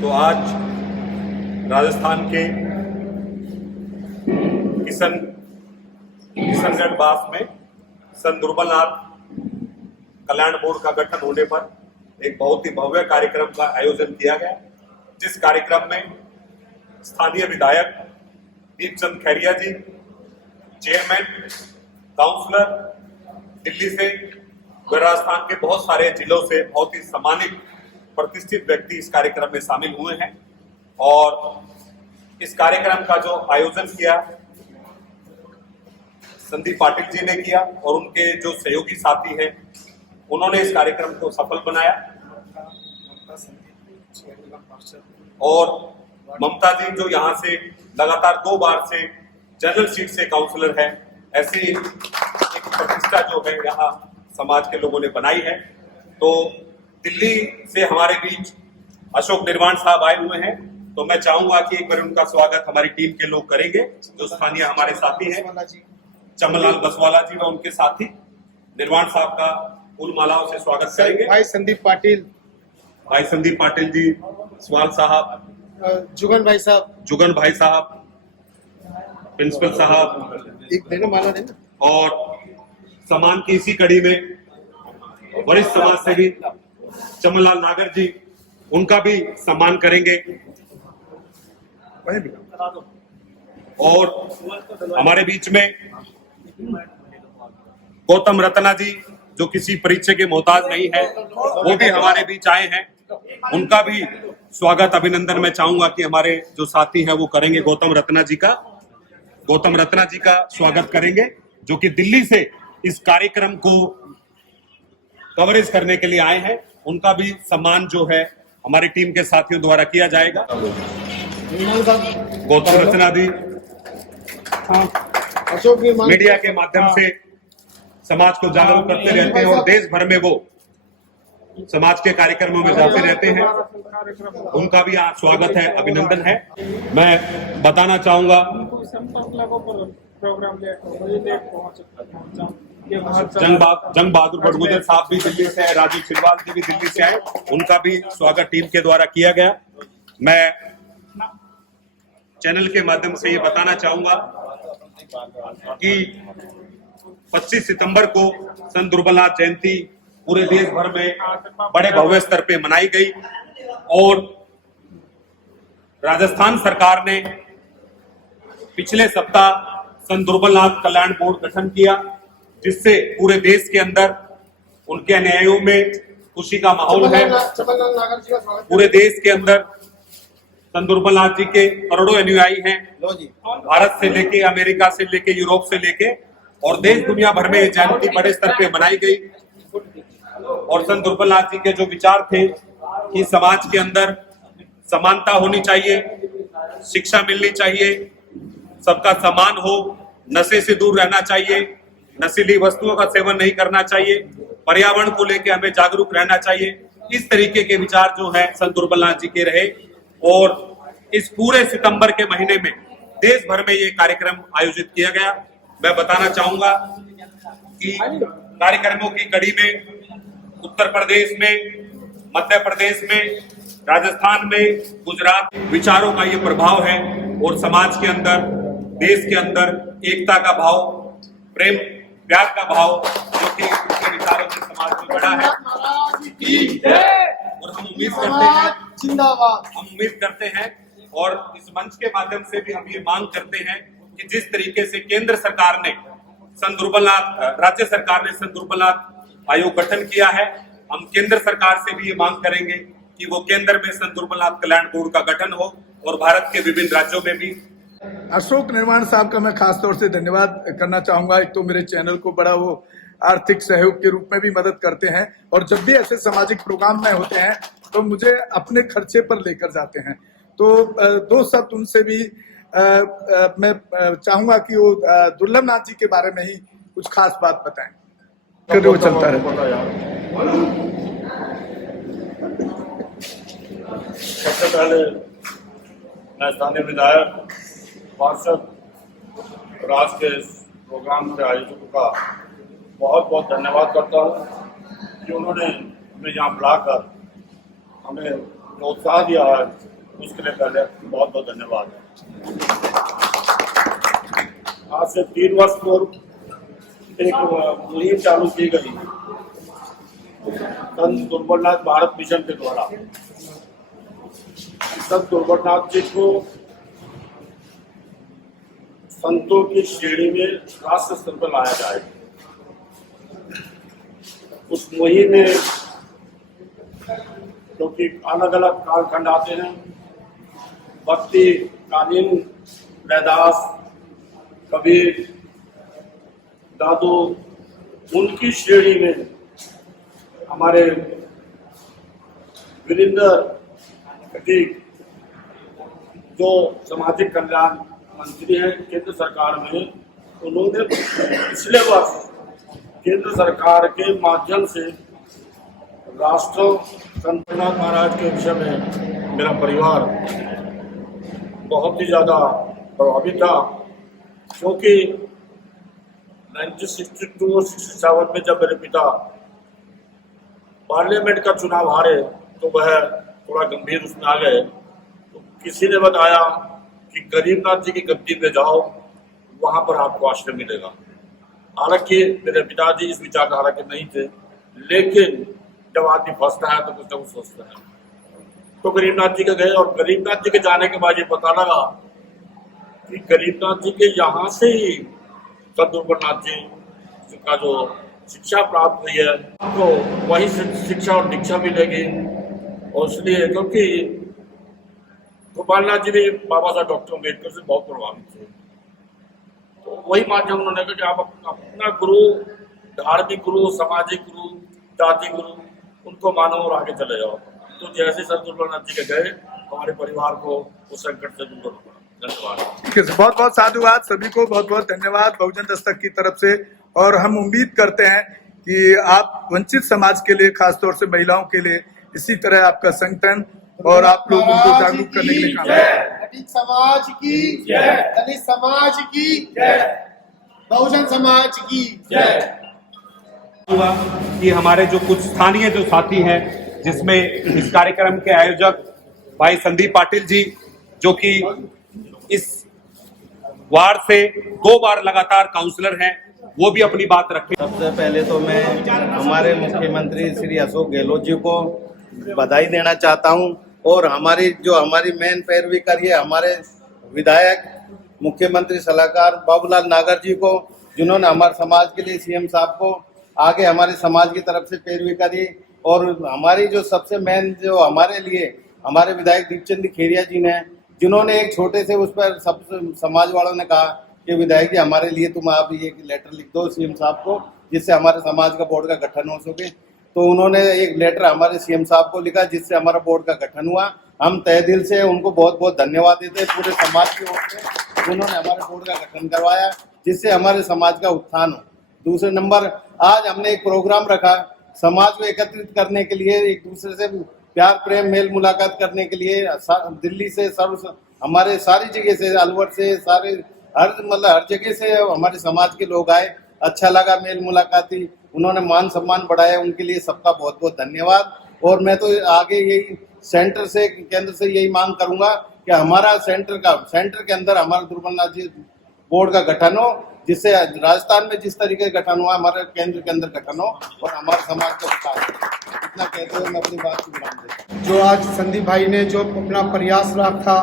तो आज राजस्थान के किशनगढ़ बास में संत दुर्बलनाथ कल्याण बोर्ड का गठन होने पर एक बहुत ही भव्य कार्यक्रम का आयोजन किया गया, जिस कार्यक्रम में स्थानीय विधायक दीपचंद खैरिया जी, चेयरमैन, काउंसलर, दिल्ली से राजस्थान के बहुत सारे जिलों से बहुत ही सम्मानित प्रतिष्ठित व्यक्ति इस कार्यक्रम में शामिल हुए हैं। और इस कार्यक्रम का जो आयोजन किया संदीप पाटिल जी ने किया और उनके जो सहयोगी साथी हैं उन्होंने इस कार्यक्रम को सफल बनाया। और ममता जी जो यहाँ से लगातार 2 बार से जनरल सीट से काउंसलर है, ऐसी एक प्रतिष्ठा जो है यहाँ समाज के लोगों ने बनाई है। तो दिल्ली से हमारे बीच अशोक निर्वाण साहब आए हुए हैं, तो मैं चाहूंगा कि एक बार उनका स्वागत हमारी टीम के लोग करेंगे, जो स्थानीय हमारे साथी हैं। चमनलाल बसवाला जी व उनके साथी निर्वाण साहब का फूल मालाओं से स्वागत करेंगे। भाई संदीप पाटिल जी, सवाल साहब, जुगन भाई साहब, प्रिंसिपल साहब, एक देना माला देना। और सम्मान की इसी कड़ी में वरिष्ठ समाज सेवी चमनलाल नागर जी, उनका भी सम्मान करेंगे। और हमारे बीच में गौतम रत्ना जी, जो किसी परिचय के मोहताज नहीं है, वो भी हमारे बीच आए हैं। उनका भी स्वागत अभिनंदन मैं चाहूंगा कि हमारे जो साथी हैं वो करेंगे। गौतम रत्ना जी का स्वागत करेंगे, जो कि दिल्ली से इस कार्यक्रम को कवरेज करने के लिए आए हैं। उनका भी सम्मान जो है हमारी टीम के साथियों द्वारा किया जाएगा। गौतम रत्ना जी अशोक मीडिया के माध्यम से समाज को जागरूक करते रहते हैं और देश भर में वो समाज के कार्यक्रमों में जाते रहते हैं। उनका भी आज स्वागत है, अभिनंदन है। मैं बताना चाहूंगा जंग बहादुर बड़गुजर साहब भी दिल्ली से है, राजीव सिलवाल जी भी दिल्ली से आए, उनका भी स्वागत टीम के द्वारा किया गया। मैं चैनल के माध्यम से ये बताना चाहूंगा कि 25 सितंबर को संत दुर्बलनाथ जयंती पूरे देश भर में बड़े भव्य स्तर पे मनाई गई और राजस्थान सरकार ने पिछले सप्ताह संत दुर्बलनाथ कल्याण बोर्ड गठन किया, जिससे पूरे देश के अंदर उनके अनुयायियों में खुशी का माहौल है। पूरे देश के अंदर संत दुर्बलनाथ जी के करोड़ों अनुयायी हैं, भारत से लेके, अमेरिका से लेके, यूरोप से लेके, और देश दुनिया भर में ये जयंती बड़े स्तर पे मनाई गई। और संत दुर्बलनाथ जी के जो विचार थे कि समाज के अंदर समानता होनी चाहिए, शिक्षा मिलनी चाहिए, सबका सम्मान हो, नशे से दूर रहना चाहिए, नशीली वस्तुओं का सेवन नहीं करना चाहिए, पर्यावरण को लेकर हमें जागरूक रहना चाहिए, इस तरीके के विचार जो है संत दुर्बलनाथ जी के रहे। और इस पूरे सितंबर के महीने में देश भर में ये कार्यक्रम आयोजित किया गया। मैं बताना चाहूंगा कि कार्यक्रमों की कड़ी में उत्तर प्रदेश में, मध्य प्रदेश में, राजस्थान में, गुजरात, विचारों का ये प्रभाव है और समाज के अंदर, देश के अंदर एकता का भाव, प्रेम प्यार का भाव, जो कि उनके विचारों से समाज में बढ़ा है। और हम उम्मीद करते हैं और इस मंच के माध्यम से भी हम ये मांग करते हैं कि जिस तरीके से केंद्र सरकार ने राज्य सरकार ने संत दुर्बलनाथ आयोग गठन किया है, हम केंद्र सरकार से भी ये मांग करेंगे कि वो केंद्र में संत दुर्बलनाथ कल्याण बोर्ड का गठन हो और भारत के विभिन्न राज्यों में भी। अशोक निर्वाण साहब का मैं खास तौर से धन्यवाद करना चाहूंगा। एक तो मेरे चैनल को बड़ा वो आर्थिक सहयोग के रूप में भी मदद करते हैं और जब भी ऐसे सामाजिक प्रोग्राम में होते हैं तो मुझे अपने खर्चे पर लेकर जाते हैं। तो 2 शब्द उनसे भी मैं चाहूंगा कि वो दुर्लभनाथ जी के बारे में ही कुछ खास बात बताएं। वो चलता रहे। सबसे पहले मैं स्थानीय विधायक, पार्षद और आज के प्रोग्राम के आयोजकों का बहुत बहुत धन्यवाद करता हूँ कि उन्होंने हमें यहाँ बुलाकर हमें जो उत्साह दिया है उसके लिए पहले बहुत बहुत धन्यवाद। आज से 3 वर्ष पूर्व एक मुहिम चालू की गई संत दुर्बलनाथ भारत मिशन के द्वारा। संत दुर्बलनाथ जी को संतों की श्रेणी में राष्ट्र स्तर पर लाया जाए। उस मुहिम में क्योंकि अलग अलग कालखंड आते हैं, भक्ति, कालीन, रैदास, कबीर, दादू, उनकी श्रेणी में हमारे वीरेंद्र खटीक जो सामाजिक कल्याण मंत्री हैं केंद्र सरकार में, उन्होंने पिछले वर्ष केंद्र सरकार के माध्यम से राष्ट्र संत महाराज के विषय में मेरा परिवार बहुत ही ज़्यादा प्रभावित था, क्योंकि 1962 और 67 में जब मेरे पिता पार्लियामेंट का चुनाव हारे तो वह थोड़ा गंभीर उसमें आ गए। तो किसी ने बताया कि गरीबनाथ जी की गद्दी पे जाओ, वहां पर आपको आश्रय मिलेगा। हालांकि मेरे पिताजी इस विचारधारा के नहीं थे, लेकिन जब आदमी फंसता है तो कुछ ना कुछ सोचता है। तो गरीबनाथ जी के गए और गरीबनाथ जी के जाने के बाद ये पता लगा कि गरीबनाथ जी के यहाँ से ही संत दुर्बलनाथ जी का जो शिक्षा प्राप्त हुई है तो वही शिक्षा और दीक्षा मिलेगी। और इसलिए क्योंकि गोपालनाथ जी भी बाबा साहब डॉक्टर अम्बेडकर से बहुत प्रभावित थे, तो वही माध्यम उन्होंने कहा कि आप अपना गुरु, धार्मिक गुरु, सामाजिक गुरु, जाति गुरु, उनको मानो और आगे चले जाओ। तो जैसे संत दुर्बलनाथ जी के गए, हमारे परिवार को उस संकट से दूर होना। धन्यवाद। ठीक है, बहुत बहुत साधुवाद सभी को, बहुत बहुत धन्यवाद बहुजन दस्तक की तरफ से। और हम उम्मीद करते हैं कि आप वंचित समाज के लिए, खासतौर से महिलाओं के लिए इसी तरह आपका संगठन और आप लोगों को जागरूक करने के लिए काम करें। दलित समाज की जय, दलित समाज की जय, बहुजन समाज की जय। हुआ कि हमारे जो कुछ स्थानीय जो साथी हैं, जिसमें इस कार्यक्रम के आयोजक भाई संदीप पाटिल जी, जो कि इस वार्ड से 2 बार लगातार काउंसलर हैं, वो भी अपनी बात रखें। सबसे पहले तो मैं हमारे मुख्यमंत्री श्री अशोक गहलोत जी को बधाई देना चाहता हूं और हमारी मेन पैरवी करिए हमारे विधायक मुख्यमंत्री सलाहकार बाबूलाल नागर जी को, जिन्होंने हमारे समाज के लिए सीएम साहब को आगे हमारे समाज की तरफ से पैरवी करी। और हमारी जो सबसे मेन जो हमारे लिए हमारे विधायक दीपचंद खेरिया जी ने, जिन्होंने एक छोटे से उस पर सब समाज वालों ने कहा कि विधायक जी हमारे लिए तुम आप ये लेटर लिख दो सीएम साहब को, जिससे हमारे समाज का बोर्ड का गठन हो सके। तो उन्होंने एक लेटर हमारे सीएम साहब को लिखा, जिससे हमारा बोर्ड का गठन हुआ। हम तहे दिल से उनको बहुत बहुत धन्यवाद देते हैं पूरे समाज की ओर से, उन्होंने हमारे बोर्ड का गठन करवाया, जिससे हमारे समाज का उत्थान हो। दूसरे नंबर, आज हमने एक प्रोग्राम रखा समाज को एकत्रित करने के लिए, एक दूसरे से प्यार प्रेम मेल मुलाकात करने के लिए। दिल्ली से हमारे सारी जगह से, अलवर से, सारे हर जगह से हमारे समाज के लोग आए। अच्छा लगा मेल मुलाकाती, उन्होंने मान सम्मान बढ़ाया, उनके लिए सबका बहुत बहुत धन्यवाद। और मैं तो आगे यही सेंटर से, केंद्र से यही मांग करूंगा कि हमारा सेंटर के अंदर हमारा दुर्बलनाथ जी बोर्ड का गठन हो, जिससे राजस्थान में जिस तरीके का गठन हुआ हमारे केंद्र के अंदर गठन हो और हमारे समाज का विकास हो। इतना कहते हुए मैं अपनी बात को विराम देता हूं। जो आज संदीप भाई ने जो अपना प्रयास रखा,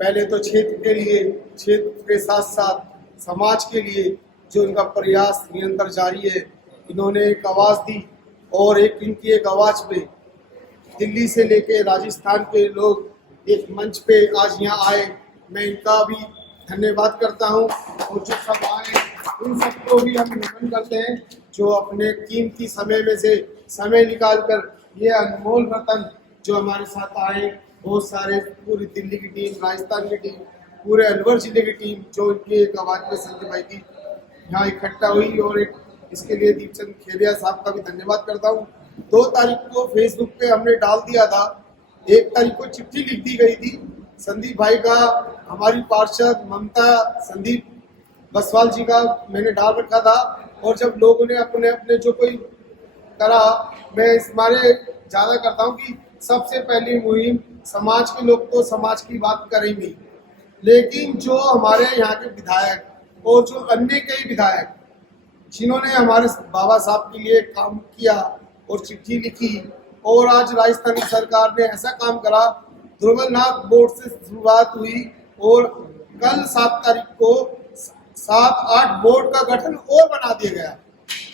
पहले तो क्षेत्र के लिए, क्षेत्र के साथ साथ समाज के लिए जो उनका प्रयास निरंतर जारी है। इन्होंने एक आवाज़ दी और इनकी एक आवाज़ पे दिल्ली से लेके राजस्थान के लोग एक मंच पे आज यहाँ आए। मैं इनका भी धन्यवाद करता हूँ और जो सब आए उन सबको भी हम नमन करते हैं, जो अपने कीमती समय में से समय निकालकर ये अनमोल रतन जो हमारे साथ आए। बहुत सारे पूरी दिल्ली की टीम, राजस्थान की टीम, पूरे अलवर जिले की टीम जो इनकी एक आवाज़ में संजय भाई की यहाँ इकट्ठा हुई। और एक इसके लिए दीपचंद खेरिया साहब का भी धन्यवाद करता हूँ। 2 तारीख को फेसबुक पे हमने डाल दिया था, 1 तारीख को चिट्ठी लिख दी गई थी संदीप भाई का, हमारी पार्षद ममता संदीप बसवाल जी का मैंने डाल रखा था। और जब लोगों ने अपने अपने जो कोई करा, मैं इस बारे ज़्यादा करता हूँ कि सबसे पहली मुहिम समाज के लोग तो समाज की बात करेंगे, लेकिन जो हमारे यहाँ के विधायक और जो अन्य कई विधायक जिन्होंने हमारे बाबा साहब के लिए काम किया और चिट्ठी लिखी, और आज राजस्थान सरकार ने ऐसा काम करा, ध्रुवनाथ बोर्ड से शुरुआत हुई और कल 7 तारीख को 7-8 बोर्ड का गठन और बना दिया गया।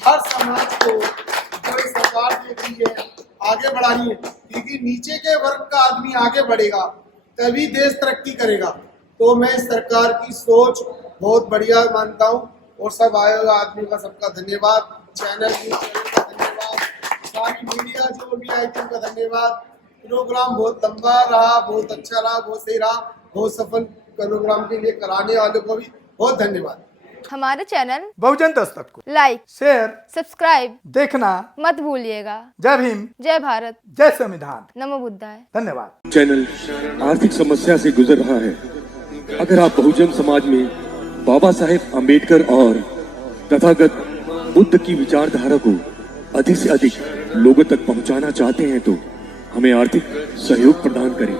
हर समाज को जो सरकार ने दी है आगे बढ़ानी है, क्योंकि नीचे के वर्ग का आदमी आगे बढ़ेगा तभी देश तरक्की करेगा। तो मैं सरकार की सोच बहुत बढ़िया मानता हूँ और सब आए हुए आदमी का सबका धन्यवाद, चैनल का धन्यवाद, सारी मीडिया जो भी आई थी उनका धन्यवाद। प्रोग्राम बहुत लंबा रहा, बहुत अच्छा रहा, बहुत सही रहा, बहुत सफल प्रोग्राम के लिए कराने वालों को भी बहुत धन्यवाद। हमारे चैनल बहुजन दस्तक को लाइक, शेयर, सब्सक्राइब देखना मत भूलिएगा। जय भीम, जय भारत, जय संविधान, नमो बुद्धाय। धन्यवाद। चैनल आर्थिक समस्या से गुजर रहा है। अगर आप बहुजन समाज में बाबा साहेब अम्बेडकर और तथागत बुद्ध की विचारधारा को अधिक से अधिक लोगों तक पहुंचाना चाहते हैं तो हमें आर्थिक सहयोग प्रदान करें,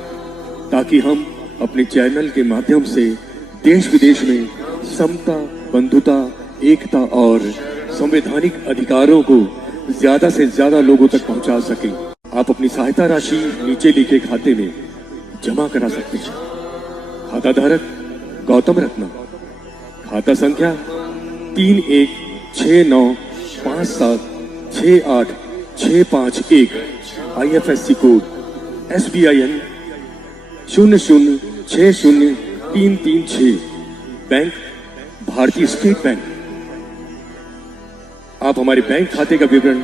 ताकि हम अपने चैनल के माध्यम से देश विदेश में समता, बंधुता, एकता और संवैधानिक अधिकारों को ज्यादा से ज्यादा लोगों तक पहुंचा सकें। आप अपनी सहायता राशि नीचे लिखे खाते में जमा करा सकते हैं। खाता धारक गौतम रत्ना, खाता संख्या 316957686551, IFSC कोड SBIN 0060336, बैंक भारतीय स्टेट बैंक। आप हमारे बैंक खाते का विवरण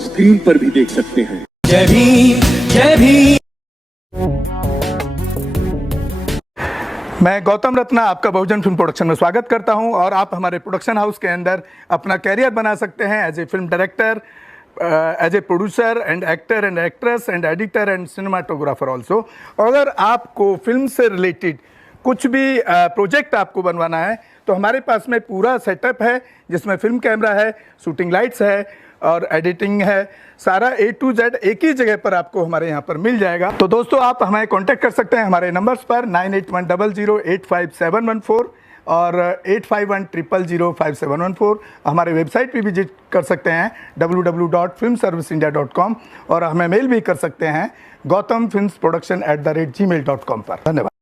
स्क्रीन पर भी देख सकते हैं। जय भीम, जय भीम। मैं गौतम रत्ना आपका बहुजन फिल्म प्रोडक्शन में स्वागत करता हूं, और आप हमारे प्रोडक्शन हाउस के अंदर अपना कैरियर बना सकते हैं as a film director, as a producer and actor and actress and editor and cinematographer also. अगर आपको फिल्म से रिलेटेड कुछ भी प्रोजेक्ट आपको बनवाना है तो हमारे पास में पूरा सेटअप है, जिसमें फिल्म कैमरा है, शूटिंग लाइट्स है और एडिटिंग है। सारा A to Z एक ही जगह पर आपको हमारे यहाँ पर मिल जाएगा। तो दोस्तों, आप हमें कांटेक्ट कर सकते हैं हमारे नंबर्स पर 9810085714 और 8510005714। हमारे वेबसाइट पे विजिट कर सकते हैं www.filmserviceindia.com, और हमें मेल भी कर सकते हैं gautamfilmsproduction@gmail.com पर। धन्यवाद।